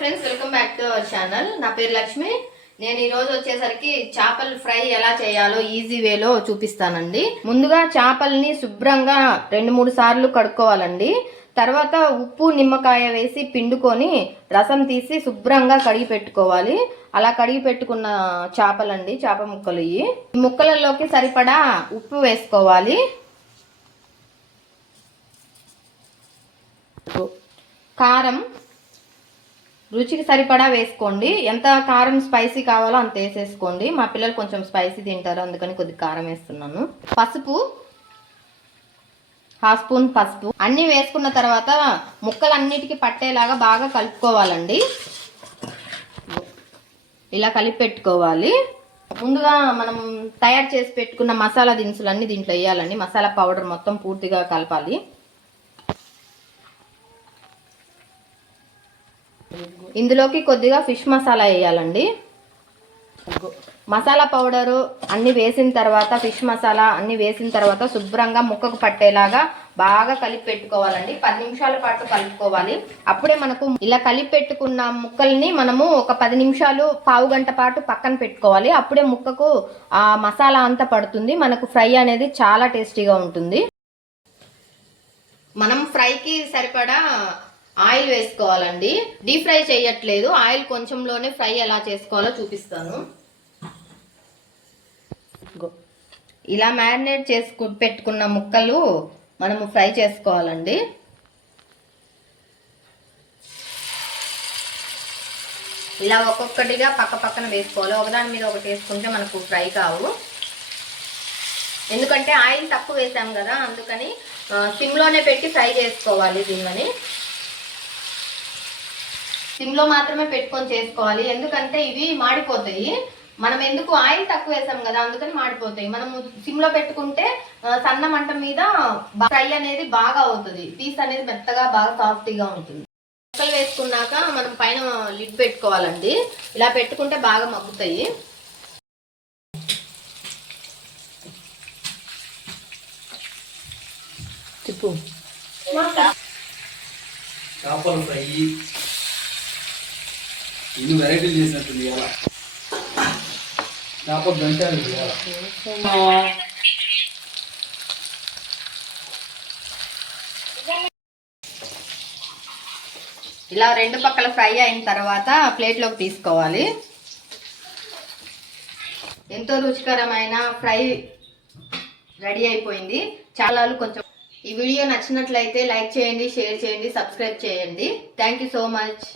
Friends, welcome back to our channel. నా పేరు లక్ష్మి. నేను ఈ రోజు వచ్చేసరికి చేపల ఫ్రై ఎలా చేయాలో ఈజీ వేలో చూపిస్తానండి. ముందుగా చేపల్ని శుభ్రంగా 2-3 సార్లు కడుక్కోవాలండి. తర్వాత ఉప్పు నిమ్మకాయ వేసి పిండుకొని రసం తీసి శుభ్రంగా కడిగి పెట్టుకోవాలి. అలా కడిగి పెట్టుకున్న చేపలండి, చేప ముక్కలు. ఈ ముక్కలలోకి సరిపడా ఉప్పు వేసుకోవాలి. కారం రుచికి సరిపడా వేసుకోండి. ఎంత కారం స్పైసీ కావాలో అంత వేసేసుకోండి. మా పిల్లలు కొంచెం స్పైసీ తింటారు, అందుకని కొద్దిగా కారం వేస్తున్నాను. పసుపు 1/2 స్పూన్ పసుపు. అన్నీ వేసుకున్న తర్వాత ముక్కలన్నిటికీ పట్టేలాగా బాగా కలుపుకోవాలండి. ఇలా కలిపి పెట్టుకోవాలి. ముందుగా మనం తయారు చేసి పెట్టుకున్న మసాలా దినుసులన్నీ దీంట్లో వేయాలండి. మసాలా పౌడర్ మొత్తం పూర్తిగా కలపాలి. ఇందులోకి కొద్దిగా ఫిష్ మసాలా వేయాలండి. మసాలా పౌడరు అన్నీ వేసిన తర్వాత, ఫిష్ మసాలా అన్నీ వేసిన తర్వాత శుభ్రంగా ముక్కకు పట్టేలాగా బాగా కలిపి పెట్టుకోవాలండి. 10 నిమిషాల పాటు కలుపుకోవాలి. అప్పుడే మనకు ఇలా కలిపి పెట్టుకున్న ముక్కల్ని మనము ఒక 10 నిమిషాలు, పావు గంట పాటు పక్కన పెట్టుకోవాలి. అప్పుడే ముక్కకు ఆ మసాలా అంతా పడుతుంది. మనకు ఫ్రై అనేది చాలా టేస్టీగా ఉంటుంది. మనం ఫ్రైకి సరిపడా ఆయిల్ వేసుకోవాలండి. డీప్ ఫ్రై చేయట్లేదు, ఆయిల్ కొంచెంలోనే ఫ్రై ఎలా చేసుకోవాలో చూపిస్తాను. ఇలా మ్యారినేట్ పెట్టుకున్న ముక్కలు మనము ఫ్రై చేసుకోవాలండి. ఇలా ఒక్కొక్కటిగా పక్క పక్కన వేసుకోవాలి. ఒకదాని మీద ఒకటి వేసుకుంటే మనకు ఫ్రై కావు. ఎందుకంటే ఆయిల్ తక్కువ వేసాం కదా, అందుకని సిమ్లోనే పెట్టి ఫ్రై చేసుకోవాలి. దీనిని సిమ్లో మాత్రమే పెట్టుకొని చేసుకోవాలి. ఎందుకంటే ఇవి మాడిపోతాయి. మనం ఎందుకు ఆయిల్ తక్కువ వేసాం కదా, అందుకని మాడిపోతాయి. మనము సిమ్లో పెట్టుకుంటే సన్న మంట మీద ఫ్రై అనేది బాగా అవుతుంది. పీస్ అనేది మెత్తగా బాగా సాఫ్టీగా ఉంటుంది. ముక్కలు వేసుకున్నాక మనం పైన లిడ్ పెట్టుకోవాలండి. ఇలా పెట్టుకుంటే బాగా మగ్గుతాయి. తిప్పు. చేపల ఫ్రై ఇన్ని వెరైటీలు చేసినట్టుంది. ఇలా చేపల దంచాలి. ఇలా 2 పక్కల ఫ్రై అయిన తర్వాత ప్లేట్లోకి తీసుకోవాలి. ఎంతో రుచికరమైన ఫ్రై రెడీ అయిపోయింది. చాలా కొంచెం ఈ వీడియో నచ్చినట్లయితే లైక్ చేయండి, షేర్ చేయండి, సబ్స్క్రైబ్ చేయండి. Thank you so much.